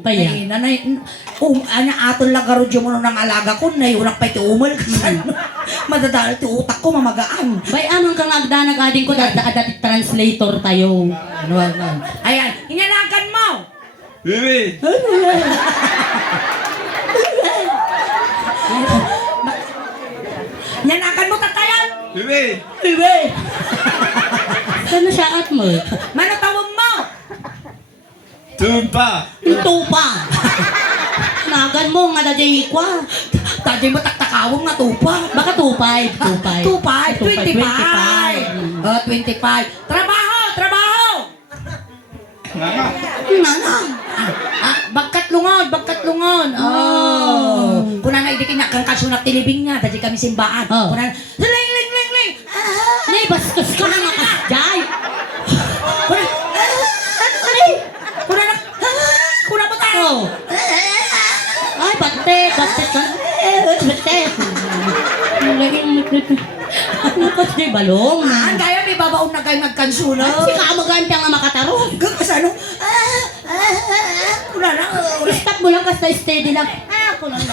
Paya. Ay, nanay, atol lang karudyo mo nung alaga ko, na unak pa iti umal. Madadal ti utak ko, mamagaan. Bay, amang kang agdanag ading ko, dati translator tayo. Ano. Ayan, inanagan mo! Bibi! Inanagan mo, tatayan! Bibi! Bibi! Saan na siya at mo? Manatawag mo! Tumpa! Ito pa! Nagan mo nga dadya kwa. Tadi mo taktakawang nga tupa. Baka 2.5. 25. 25. Trabaho! Nga. Bagkat lungon. Oh. Kuna na idi kinakang kasunat tilibing nga, tadi kami simbaan. Oh. Kuna ling. Nay, bastos ka nga kasjay. Kuna mo tayo. Ay, bate ka. Bate. Kasjay balong. Kaya may babaon na kayo magkansuno. Si kamaganda nga makataro. Gagas ano? Kuna na. Stop mo lang kasi steady lang. Kuna na.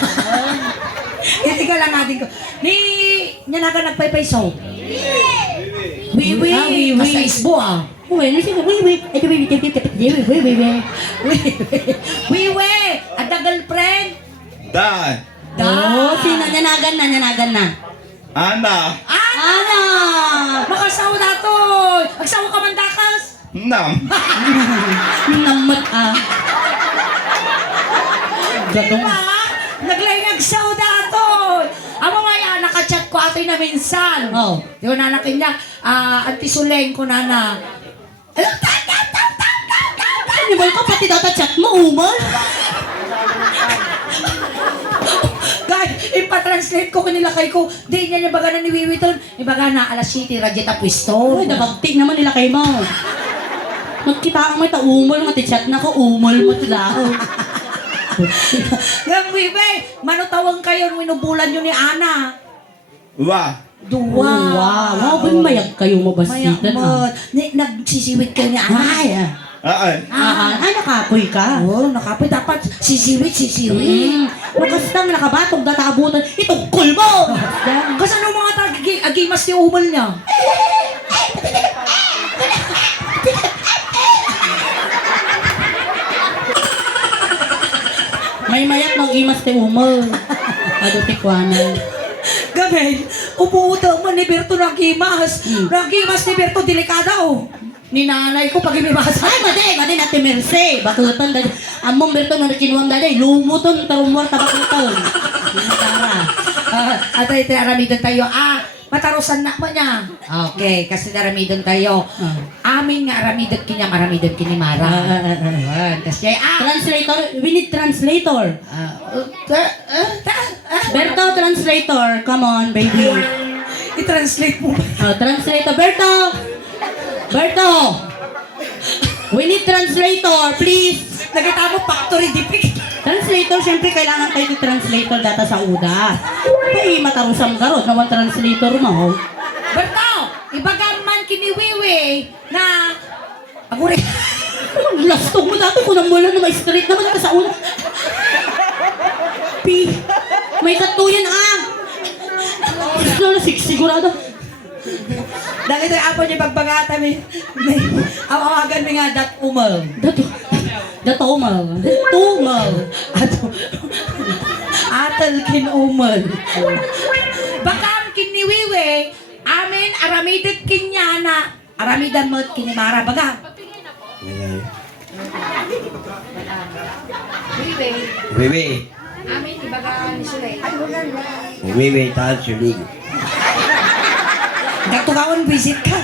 Hindi ka lang natin ko. Niya na ka nagpaypaysaw. Wiwi. Basta isbo ah. Uy, nasi ko, wiwi. Ito, wiwi. Wiwi. At the girlfriend. Dan! Oh, sinanyanagan na. Ana! Ana! Makasaw na to. Magsawa ka man dakas. Nam! Namot Gatong. Naglayagsaw na to. Amo nga yan, nakachat ko ato'y na minsan. Oh. Di ko nanakin niya, antisuleng ko na. Ano ba ka pati data chat mo, umal? Guys, ipatranslate ko kanila kay ko. Di niya baga na ni Wiwiton. Ibaga na alas 7, Rajeta Pwisto. Uy, nabagtik naman nila kay mo. Magkita ang may umal nga ti-chat na ko, umal mo tila. Gang Wiwi, manutawang kayo, minubulan yun ni Ana. Wa! Duwa. Wow, mayag kayo mabasitan ah. Nagsisiwit kayo ni Ana. Ay, ay, nakapoy ka. Oo, nakapoy. Dapat sisiwit. Makastang nakabatog databutan, itugkol mo! Kasi ano mga agimas ni umal niya? May mayat mag-imas ti umal. Adutikwanan. Gabi, umuuta man ni Berto ng agimas. Agimas ni Berto, delikada oh. Ni nanay ko pag imibasa. Ay, madi na ti Merce. Bakutan dali. Among Berto na kinuwang dali. Lumuton, tarumwar, tabakutan. Tara. Atay, aramidon tayo. Matarusan na mo niya. Okay, kasi aramidon tayo. Amin nga aramidon kini Mara. Kasi Translator, we need translator. Berto, translator. Come on, baby. i-translate mo. Translator, Berto! We need translator, please! Nakita mo factory defect. Translator, syempre kailangan tayo translator data sa UDA. Ay, matarusang garot naman translator mo. Berto, ibagaman kiniwiwi na aguri. Lastong mo dati kung nang mula na may straight naman sa UDA. May katuyan sigurado. Dahil ito yung apo niya pagbagata may awagan mo nga dat umal. Tumal. Atal kin umal. Bakam kiniwiwi, amin aramidit kinyana. Aramidan mo kinimara baga. Bibi! Amin ibaga ni Sulay. Bibi, tahan sulig. Gatugawan visit ka.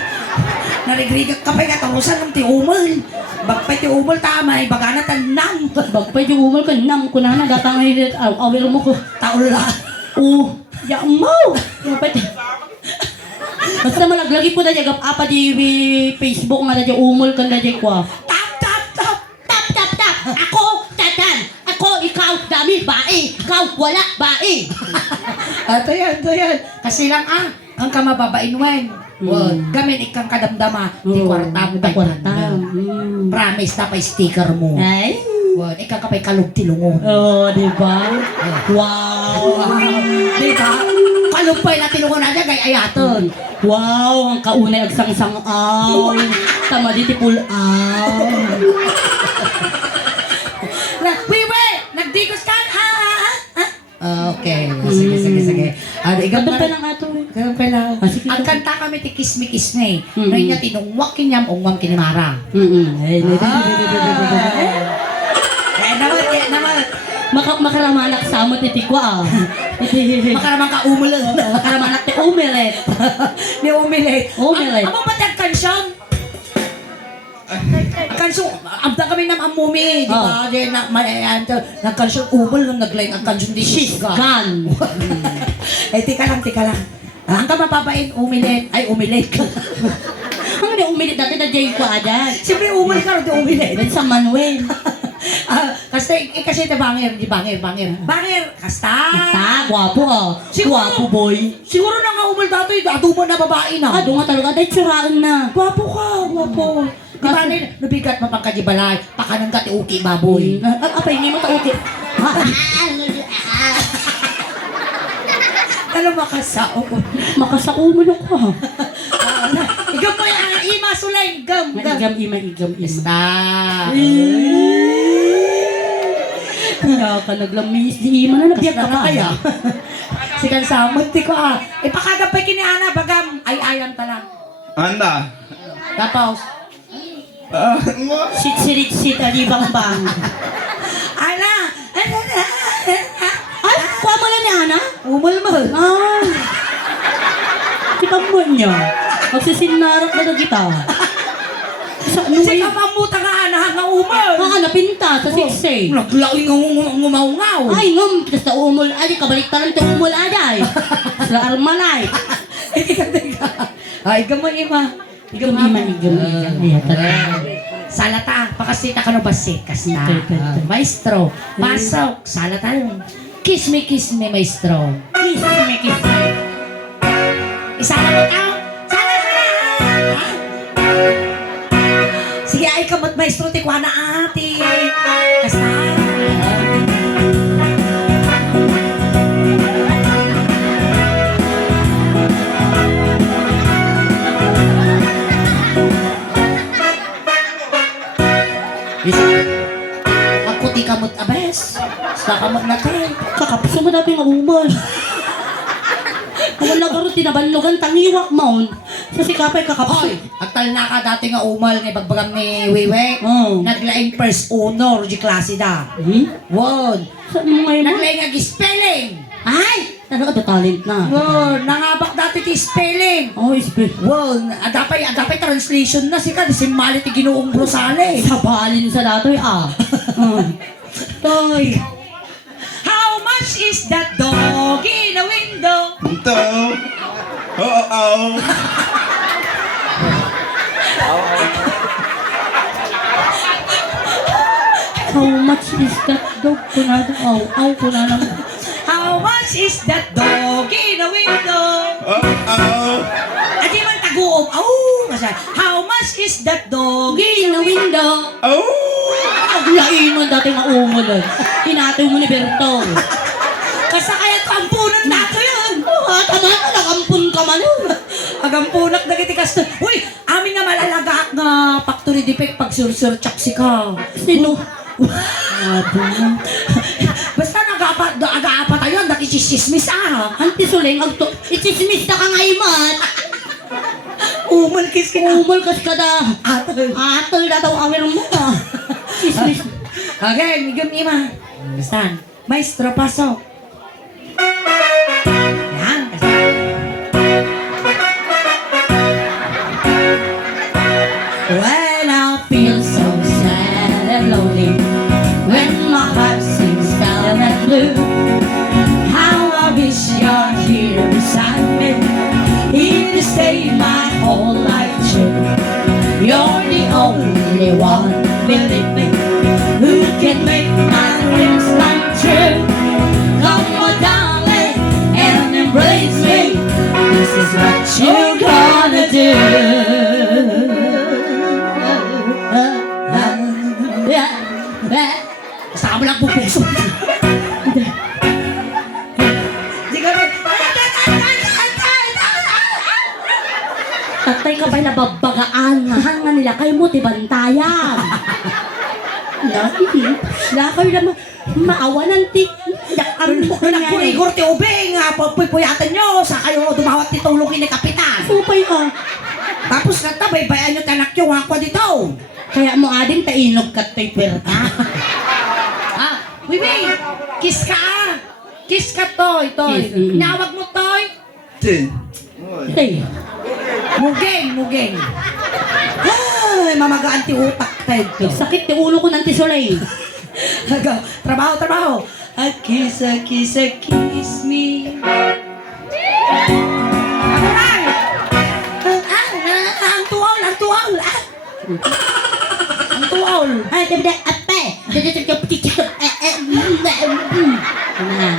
Narigrigat ka pa'y katarusan ng ti umal. Bagpay ti umal tama, ibaga na tanang. Bagpay yung umal ka, nam ko na nagatang awir mo ko. Taula. Ya mo! Basta malaglagi po na dyan, apa di Facebook nga na dyan, umol ka na dyan kwa. Tap! Ako, tatan! Ako, ikaw, dami, bae! Ikaw, wala, bae! Ito yan. Kasi lang ang kamababain wen. Gamin ikang kadamdama. Di kwarta mo. Kwarta. Promise na pa sticker mo. Ay! Wan, ikaw kapay kalog tilungon. Oh, di ba? Wow. Di ba? Kalumpay na tilungon na dyan, kay ayaton. Wow, ang kaunay agsang-sang-aw. Tama di tipul-aw. Wiwi! Nagdigos ka? Okay. Sige. Ikaw Ganun na pa lang ato eh. Ganun pa lang. Ah, sige. Ang kanta kami ti kismi-kismi. Mm-mm. Ngayon niya tinungwak kinyam, ungwam kinimara. Ay, Naman. makaramanak sa mo titikwa ah. Makaramang ka umulan. Makaramanak ti umilet. Ni umilit. Umilit. Amo ba tiyang kansyon? Kansyon, abda kami ng amumi, di ba? Di na, nagkansyon, umul nung naglayang ang kansyon di She's Shishga. gone. Tika lang. Ang ka mapapain, umilit. Ay, umilit ka. Ang hindi umilit dati na Jay ko adan. Siyempre, umul ka rin, di umilit. Ben sa Manuel. Kasi ito bangir, di bangir. Bangir, kasta. Ta, gwapo ah. Siguro. Gwapo boy. Siguro na nga umul dati, atubo na babae na. Ah, doon nga talaga. Dahil tsuraan na. Gwapo ka, gwapo. Di ba, nabigat mo pang kajibalay, pakanan ka ti uki baboy. Apay, hindi mo ta okay. Alam makasao ko. Makasauman ako. Igam mo yung ima sulay, igam. Igam. Basta. Kaya ka naglamis. Di ima na nabiyag ka pa. Kaya. Sikan samot, ti ko ipakagapay kini Ana, bagam, ay-ayam talang. Anda. Tapos, Sit, alibang bang. Ana! Ay, kuha mo lang ni Ana? Umulmul. Ay. Kita mo niya. Magsisinarak na kita. Sa ano Si may... kapamuta nga Ana, nga umul. Ah, napinta sa siksay. Naglaing ngumaw-ngaw. Ay, ngam, kasi sa umul, ay, kabaliktaran ito umul, aday. Sa armanay. Ay, gamon ima. Igam. Ayan, talaga. Salata, pakasita ka no basik, kasta. Ito. Maestro, pasok, salata yun. Kiss me, maestro. Kiss me. Isala mo tao. Sala. Sige, ay kamot maestro, tikwa na ate. Kasta. Ako ti kamot abes. Sa kamot na tayo. Kakapuso mo dati nga umul. Wala garo tinabanlogan tangiwak mo. Sa sikapay kakapuso. Hoy, agtal na ka dati nga umal ni bagbagam ni Wiwe. Oh. Naglaing first honor di klase da. Won. Saan mo ngayon? Naglaing nga spelling. Ay! Talaga to talent na. Won, nangabak dati ti spelling. Oh, ispe. Won, adapay translation na sika si Mali ti Ginoong Brosales. Sabalin sa datoy ah. Toy. How much is that dog in the window? Ito. Oo. How much is that dog? Kunado. Aw, kunado. How much is that dog in the window? Oo. Adi man taguom. Oh, kasi how much is that dog In the window. Oo. Aglain mo dati nga umulan. Hinataw mo ni Berto. Kasi kaya kampunan nato yun. Tama ka, nakampun ka man. Agampunak na kiti kasto. Uy, amin nga malalagaak nga factory defect pag sur-sur si ka. Sino? Basta nag-aapa tayo, nakichismis Anti Suleng, itismis na ka nga iman. Umalkis ka. Umulkas ka na. Atol. Atol na daw awir mo. Chismis. Okay, migam ima. Saan? Maestro, pasok. Yan. When I feel so sad and lonely, when my heart sinks down and blue, how I wish you're here beside me, here to stay my whole life through. You're the only one, believe me, who can make my dreams come true. Saka mo lang pupuso. Siguro, Tatay ka ba'y nababagaan nga hanga nila kay mo ti bantayan. Laki naman maawa ng tik. Ang nagpurigor ti ubing, pupuyatan nyo, sa kayo dumawat ti tulungin ni Kapitan. supay ka. Tapos natabay, bayan nyo tanak yung ako dito. Kaya mo ading tainog ka to'y pwerta. Wiwi, kiss ka Kiss ka, Toy, Toy. Kiss, Nawag mo, Toy. Tin. Hey, Mugeng. Ay, mamagaan ti utak tayo. sakit ti ulo ko ng tisolay. Trabaho. A kiss me. Ako lang. Ang tuwal. Ang tuwal. Ay, tabi ape. Na.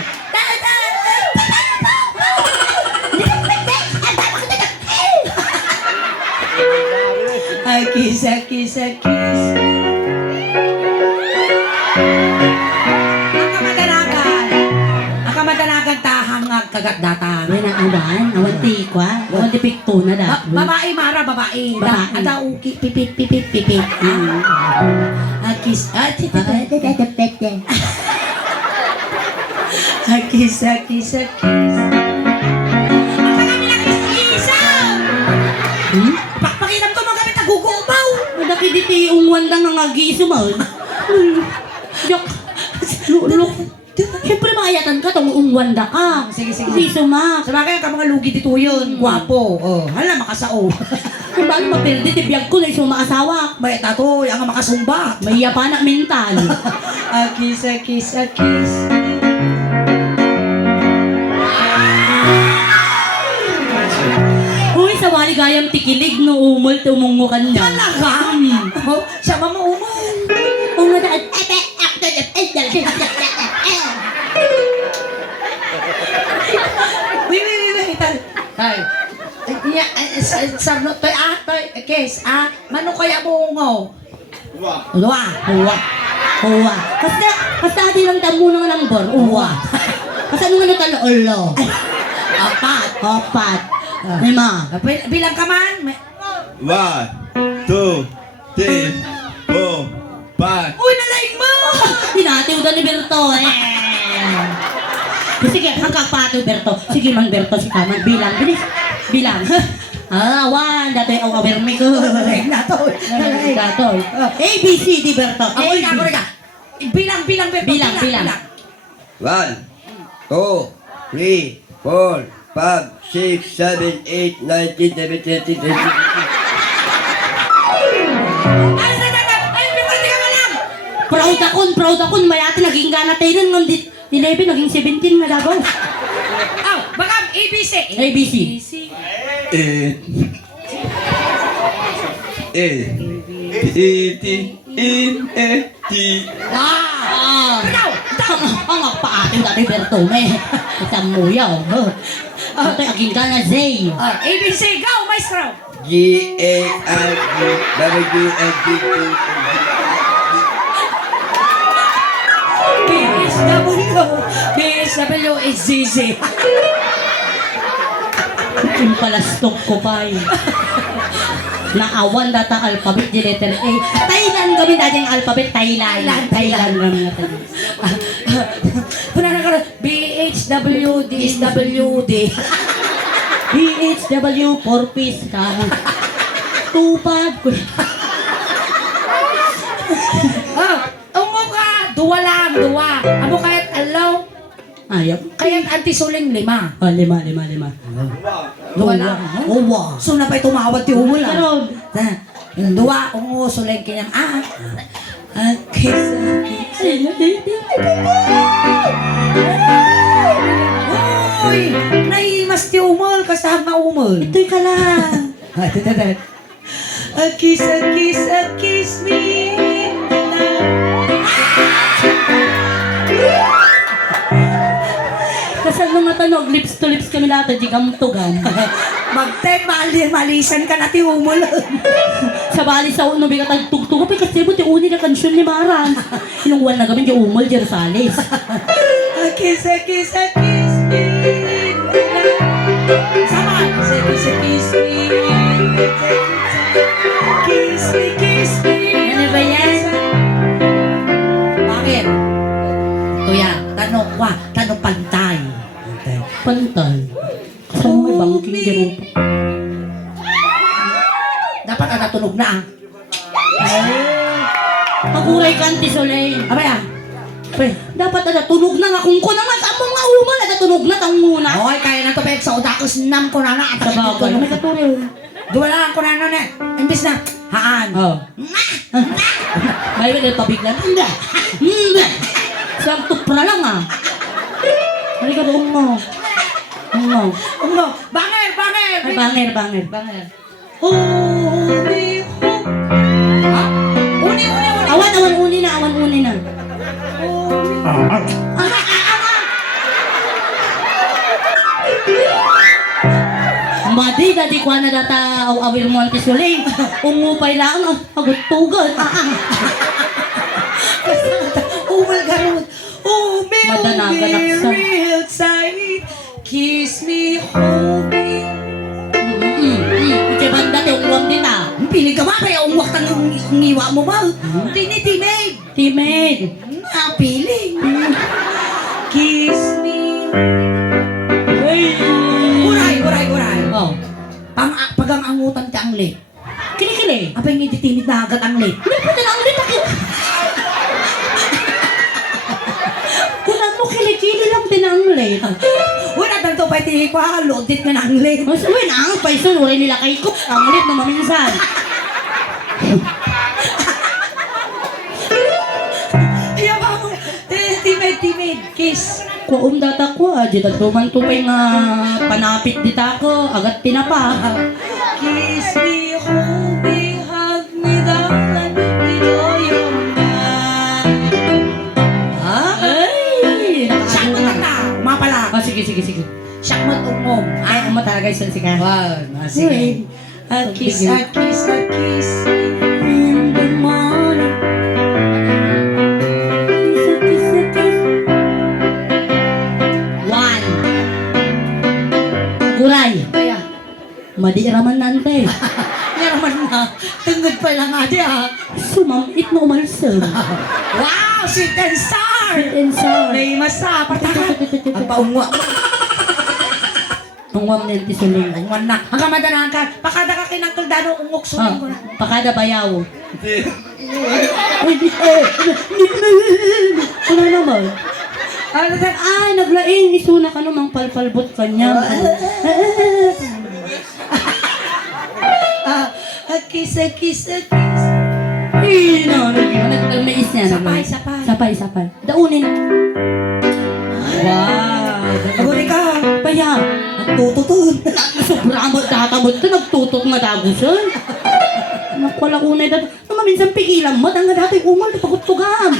A kiss. Akamadanagan tahangag kagat data. May awan ti kwa. Awan ti pikto na da. Babae, Mara, babae. Babae. Ada uki, pipit. A kiss. A kiss. Pakiram to magamit na gugubaw. Madaki diti ungwan lang ang agi sumal. Yak. Lulok. Siyempre maayatan ka tong ungwan da ka. Sige. Hindi sumak. Sa bagay ka mga lugi dito yun. Guwapo. Hala, makasao. Kung bakit mapildi ti biyag ko na yung sumaasawa. May tatoy, ang makasumba. May yapa na mental. A kiss. Uy, sa wali gayam tikilig no umol tumungukan niya. Talaga? Siya mamuumol. Unga da Wait. Tay. Sarno, toy, kiss, mano kaya mo ungaw? Uwa. Uwa. Basta di lang tamo ng number. Uwa. Basta nung ano talo, ulo. Apat. Lima. Bilang ka man. 1, 2, 3, 4, 5. Uy, nalaing mo! Pinatiw ka ni Berto. Sige, hanggang pato, Berto. Sige man, Berto, si Kaman. Bilang. One, dato'y awawer me ko. Nalaing na to. Dato'y. ABC, di Berto. Ako na. Bilang, Berto. Bilang. 1, 2, 3, 4, 5, 6, 7, 8, 9, 10, 11, 12, 13, 14. Ay, hindi ka malam! Proud akon. Mayati naging gana tayo nun. 11, naging 17 na dagaw. Baka ABC. ABC. Ang agpaatin dati Bertome. Isang muyaw. Ito yung aging gana Zay. ABC, go, maestro! G, A, R, G, W, X, D, T, BSW is ZZ. Yung palastok ko pa yun. Naawan data alphabet di letter A. Thailand kami dati yung alphabet. Thailand kami natin. Puna na karoon, BHW, DSWD. BHW 4 piece ka. Tupad ko. Ungo ka, duwa. Amo kahit alaw, Ayap. kahit antisuling 5. Oh, 5. Duwa na. Wow. So na pa'y tumawad ti humula. Pero, Yung duwa, ungo, suling kanyang kiss. Uy, naimas ti umol, kasama umol. ito'y ka lang. A kiss me. Kasal nung matanog, lips to lips kami lahat, di kang tugam. Magte, malisan ka na ti umul. Sa bali sa uno, bigat ang tugtog. Kapag kasi mo, ti uni na kansyon ni Maran. Inungwan na gamin, di umol, di Rosales. Kiss me. Sama. Kiss me. Ano ba yan? Bakit? Kuya, tanong pantay. Pantay. Kasama mo may bangking di rin. Dapat na natunog na ah. Maguray ka, Auntie Soleil. Abay ah. Dapat na tunog na nga kung ko naman. Among nga umal, na tunog na tang muna. Hoy, kaya na to pek sa udakos nam ko na na at Sa bagay, may katuril. duwa lang ko na na. Imbis na haan. Oh. May ka dito pabiglan. Hindi. Siyang tupra lang ah. Halika doon mo. Banger. Ay, banger. Uni. Awan uni na. Madi, dadi kwa na data awil mo Auntie Soleil. Umupay lang, agutugod. Umul garot. Madanaga naksa. Real tight. Kiss me, hold me. Ike banda te umwam din ah. Piling ka ba? Kaya umwak ka ng ngiwa mo ba? Tinitimid. Timid. Piling. Kiss me. Guray. Oh. Pag ang angutan ti ang lit. Kili. Apa yung hindi tinid na agad ang lit? Hindi pa din ang ulit ako. Kung ano kilikili lang din ang ulit. Wala tanto pa iti ko lodit nga ang lit. Mas uwi na ang paiso, uray nila kay ko. Ang ulit na maminsan. Iya ba mo? Timid. Kiss. Kung data ko, di tagtuman tupay nga panapit dita ko, agat pinapa. Kiss me, hold me, hug me, darling, enjoy your mind. Ay! Siyak mo na. Mapala. Oh, sige. Siyak mo umom. Ay, ang talaga isang sika. Sige. A kiss in the morning. One. Guray. Kaya, Madiraman nante. naman na. Tungod pa lang adi ah. Sumamit mo umalsam. Wow, sweet and sour. Inside. May masa, pataka. Ang paungwa. Ang wam nente suling. Ungwan na. Hanggang madanahan ka. Pakada ka kinangkal dano ungok suling ko na. Pakada bayaw. Hindi. Ano naman? Ano na? Ay, naglaing. Isuna ka namang palpalbot kanya. A kiss. Ay, nagtalmais niya. Sapay. Sapay. Daunin. Wow. Aguni ka. Paya. Nagtututun. Sobrang magtatamot to. Nagtutot nga dagusan. Nakwala unay dati. Maminsan pigilan mo. Ang nga dati umal. Pagutugam.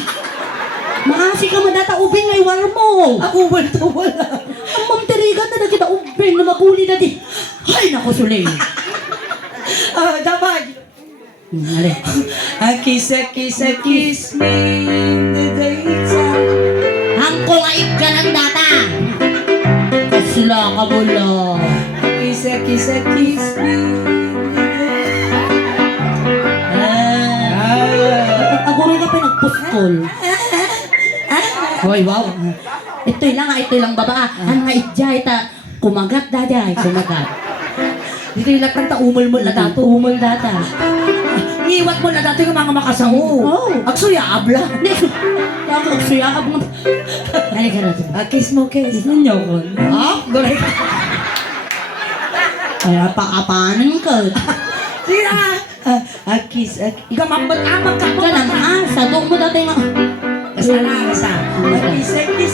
Maasi ka mo data ubing ngay war mo. Ako wala. Ang mamterigan na nakita ubing na mapuli dati. Ay, naku suling. Dapat. Ale. A kiss me in the daytime. Hangko nga ka ng data. Kasla ka mula. A kiss me in the daytime. Ako rin ka pa nagpuskol. Hoy, wow. Ito'y lang baba. Ang nga itja, kumagat daday, kumagat. Dito yung lakanta umul mo na dato. Umol data. Iwat mo na dato yung mga makasao. Oh. Agsuya abla. Ako magsuyakap mo. Halika na. A kiss mo. Ninyo ko. Guray ka. Kaya pa-apanan ka. Sira. A kiss. Ikamambot-amag ka po. Ganang sadong mo dati nga. Basta. A kiss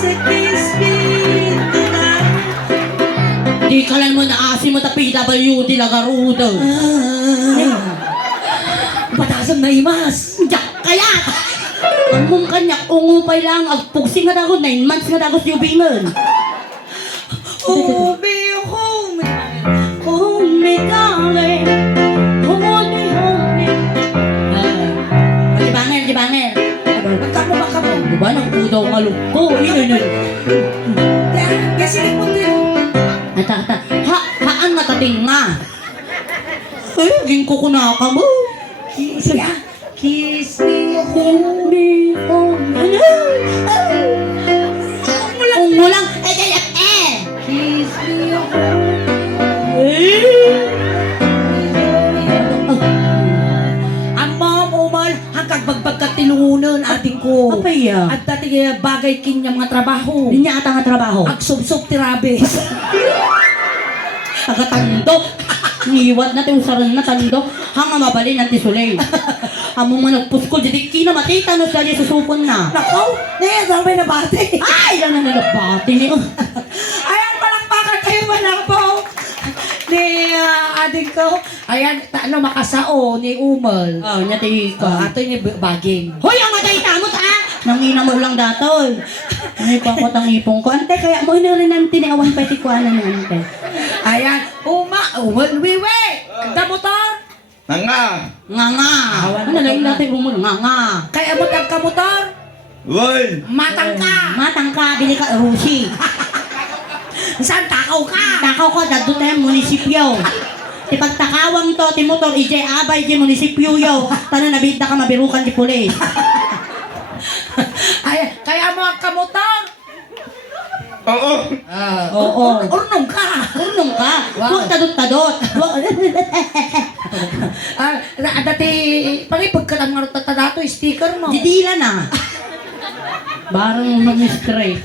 me tonight. Di ka lang mo naasi mo ta PWD lagarudo. Patasam na imas. Kaya! Ang mong kanyak, ungupay lang, agpugsing nga dago, 9 months nga dago siyo bingon. Oh, be home. me, darling. Hold me, hold me. Di banger. Baka mo. Di ba, nagpudaw nga ko. Yun. Kasi nagpunta yun. Ata. Haan natating nga. Ging ko na ka mo. Kiss me. Hold me, hold me. Umulang. Kiss me. Ang mom, umal, hanggang bagbag ka tilungunan, ating ko. Apa iya? At dati bagay kinya mga trabaho. Hindi niya ata nga trabaho. Ag sub tirabes. Tagatandok. Niwat na usaran na tandok. Hanga mabalin ang tisulay. Amo man nagpusko. Jadi kina matita na siya susupon na. Nakaw, dami na bate. Ay! Yan ang nalabati niyo. Ayan, palakpakan kayo po. Ni adik ko. Ayan, makasao ni Umal. Oh, nyati ko. Ato ni baging. Hoy, ang matay tamot nangina mo lang datoy. Ano pa ko tang ipong ko. Ante, kaya mo na rin ang tiniawan pa tikuanan ni ante. Ayan, Umal, wiwi. Ang motor. Nga. Ano lang natin umul? Nga. Kaya mo ka motor. One. Matang ka. Matang ka, bili ka Rusi. Saan takaw ka? Takaw ko, dadto tayo munisipyo. Ti pagtakawang to, ti motor, ije abay, di munisipyo yo. Tano nabita ka mabirukan di pulis. Ay, kaya mo ka motor. Oo. Oo. Urnong ka. Unong ka. Wow. Huwag tadot-tadot. Dati, pangipag ka lang nga tatadato, sticker mo. Didila na. Barang mag-straight.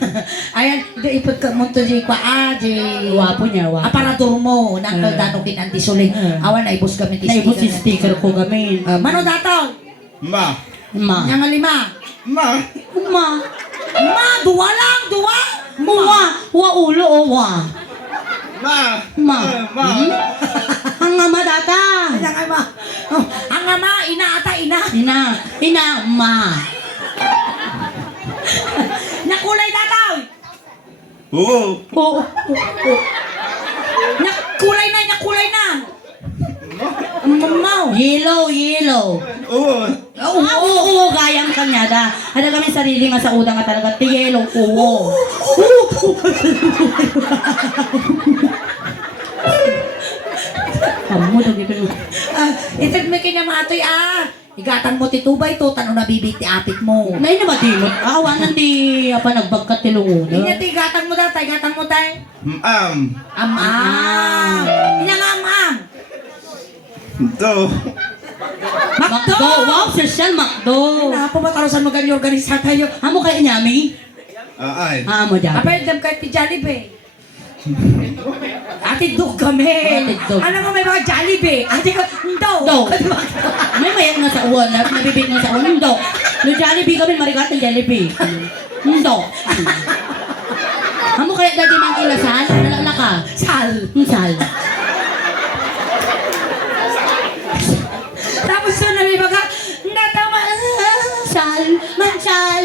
Ayan, ipag ka mo to di kwa, di Wapo niya, wapo. aparador mo, nang danokin ang tisuling. Awan na ibos kami ti Naibot si sticker. sticker ko gamin. Mano dato? Ma. Ma. Yang lima. Ma. Ma. Ma, duwa lang, duwa. Wa. Wa ulo o wa. Ma. Ma. Ma. Ang ama data. Yang ama. Oh, ang ama, ina ata, ina. Ina. Ma. Nakulay dataw. Oo. Oo. Nakulay na. Mamaw. Yellow. Oo. Oo, gayang kanya da. Ada kami sarili nga sa udang nga talaga. Ti yellow, oo. Kamu daw gitu. Itag may kinyamatoy Igatan mo titubay to, tanong nabibit ti apit mo. Nay na ba di mo? Awanan di apa nagbagkat ti lungono. Inya ti igatan mo datay, igatan mo tay. Am. Am. Inya nga am. Ito. Makdo. Wow, social Makdo. Napo matarusan mo ganyan organisa tayo. Amo kay Nyami? Ay. Amo dyan. Apay dem kay ti Jollibee. Ate dog kami. Ate dog. Ano mo may mga Jollibee? Ate ko, Do. May mayat nga sa uwan, nabibig nga sa uwan. Do. No Jollibee kami, marigat ng Jollibee. Do. Amo kaya dati mang ilasal? Nalala ka? Sal. Sal. Tapos doon na may mga, natama. Sal. Mansal.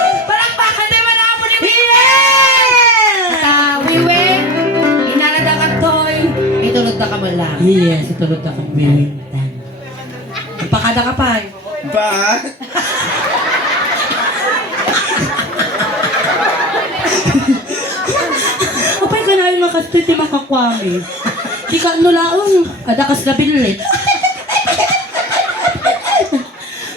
Palakpakan tayo malabo ni Wiwe! Wiwe, inalada ka toy. Itulog na ka mo lang. Yes, itulog na kong biwintan. Pakada ka pa. Ba. Apay ka na yung makastiti makakwami. Di ka nulaong. Adakas na binulit.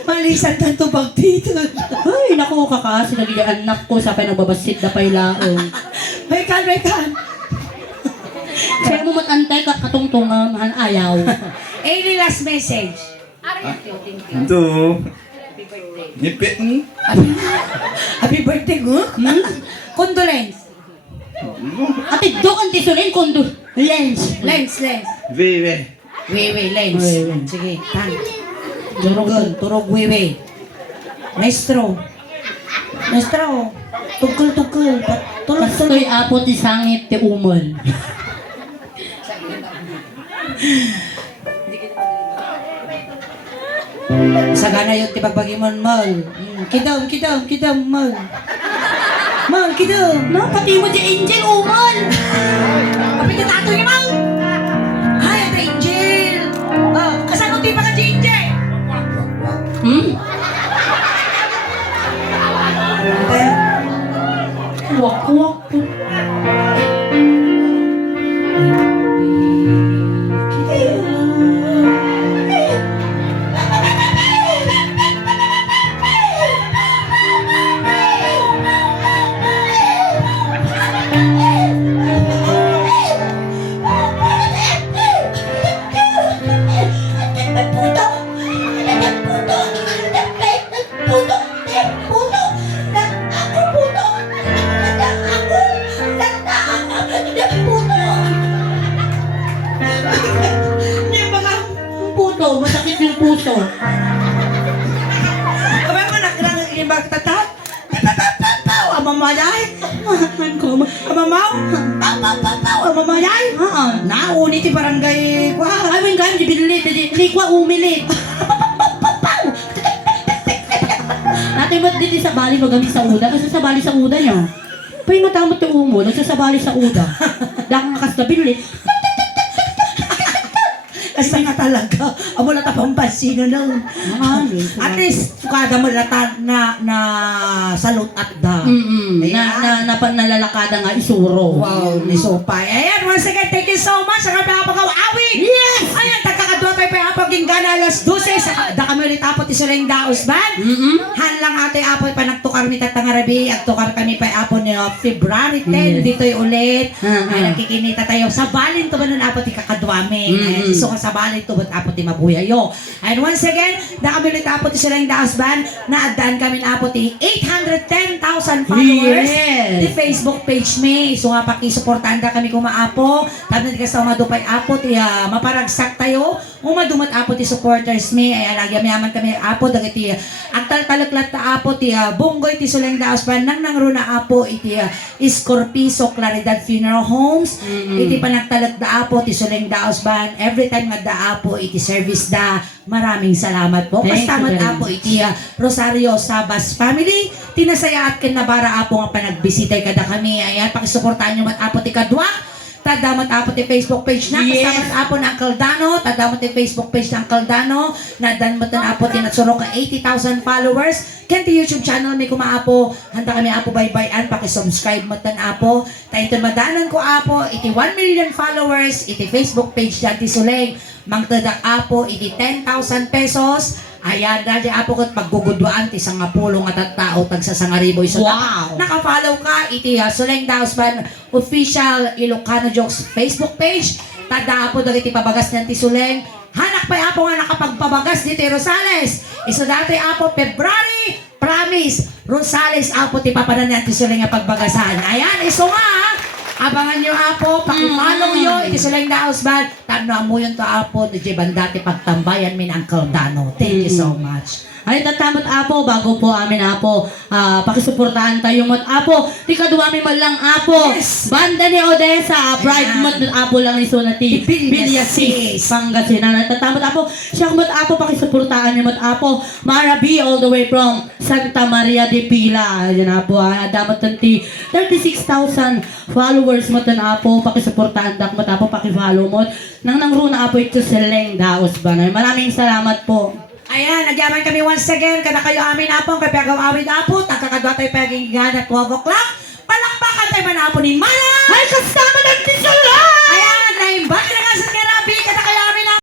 Malisan ka to bang dito. Ay, naku, kakasi naging anak ko sa pinagbabasit na pailaong. Bekan. Kaya mo matantay ka katungtungan, ayaw. Any last message? Ito. Nipit mo. Happy birthday, go? Condolence. Ate, do ang tisulin kondo. Lens. Lens. Vive. Wiwe, lens. Wiwe. Sige, tan. Turog, wiwe. Maestro. Tugkol. Tulog. Kastoy apo ti sangit ti umol. Sagana yun, tipagbagi mo, mal. Kidam, mal. Mang, kido. No, pati mo di Angel umal. Kapit na tato niya, Mang. Ay, ate Angel. Kasano tayo pa ka, Angel? Hmm? Ate. Wak-wak. Hindi mga Puto, masakit yung puso. Kamay mo nagkirang magtatat. Tatatataw, ang mamayay. Ang mamaw. Taw, ang mamayay. Nauni ti barangay kwa. Ay, may ganyan, di binilit, di kwa umilit. Natin ba't dito sa bali magamit sa uda? Kasi sa bali sa uda niya. Pa'y matamot yung umo, nagsasabali sa uda. Dahil nga kasi na binilit. Kasi nga talaga, amo na tapampasino na. At least, sukada mo lata na salot at da. Nalalakada nga isuro. Wow, ni Sopay. Ayan, once again, thank you so much sa kapapagaw-awit. Yes! Ayan, tagkakadwa tayo paginggan alas 12. Da kami ulit apot isuleng daos ban. Hanlang ate apot pa nagtukar mi tatangarabi. At tukar kami pa apot ni February 10. Yes. Dito'y ulit. Ay, nakikinita tayo. Sa balin to ba nun apot ikakadwa mi. Ayan, so sa balin to ba't apot ni mabuyayo. And once again, da kami ulit apot isuleng daos ban. Naadaan kami na apot 810,000 followers. Yes. Di Facebook page mi. So nga pakisuportahan da kami kumaapo. Tapos na sa umadupay apot. Maparagsak tayo. Umadumat apot ti supporters mi. Ay alagya mayaman kami apot. Dagiti ang taltalaklat na apot. Bunggoy ti suleng daos ban. Nang nangruna apo iti Escorpiso Claridad Funeral Homes. Iti panagtalag da apo ti suleng daos ban. Every time nga da apo iti service da. Maraming salamat po. Thank you Kastamat very apo iti Rosario Sabas family. Tinasaya at kinabara apo nga panagbisitay kada kami. Ayan, pakisuportahan nyo mat apo ti kadwa. Tadamot apo ti Facebook page na. Yes. Kastamat apo na Uncle Dano. Tadamot ti Facebook page na Uncle Dano. Nadanmot na apo ti natsurok ka 80,000 followers. Ken ti YouTube channel may kumaapo. Handa kami apo bye-bye-an. Pakisubscribe mo tan apo. Tayo madanan ko apo. Iti 1 million followers. Iti Facebook page dyan ti Suleng. Mangtadak apo. Iti 10,000 pesos. Ayan, dahil apo ko't paggugudwaan ti sang pulong at tao tagsasangariboy. So, Wow! naka-follow ka iti Suleng Dausban official Ilocano Jokes Facebook page. Tada po dagiti pabagas ng ti Suleng. Hanak pa apo nga nakapagpabagas dito Rosales. Iso dati apo February. Promise. Rosales apo ti papanan ng ti Suleng nga pagbagasan. Ayan, iso nga. Abangan nyo apo, pakipollow nyo, iti Suleng Dausban. Tano mo yun to apo, iti bandati pagtambayan min Uncle Dano. Thank you so much. Ay, tatamot apo, bago po amin apo, pakisuportahan tayo mo't apo, di kaduwami man lang apo, Yes. banda ni Odessa, pride Ayan. mo't apo lang iso na ti, Bilyasis. Pangasinan, at tatamot apo, siya mo't apo, pakisuportahan niyo mo't apo, Marabi all the way from Santa Maria de Pila, ayan apo, damot ti 36,000 followers mo't apo, pakisuportahan dak mo't apo, pakifollow mo't, nang nangruna apo ito Suleng Daos ba, maraming salamat po. Ayan, nagyaman kami once again. Kada kayo amin apong kapagaw awid apot. Nagkakadwa tayo paginggan at 12 o'clock. Palakpakan tayo man apo ni Mana! Ay, kasama ng tisala!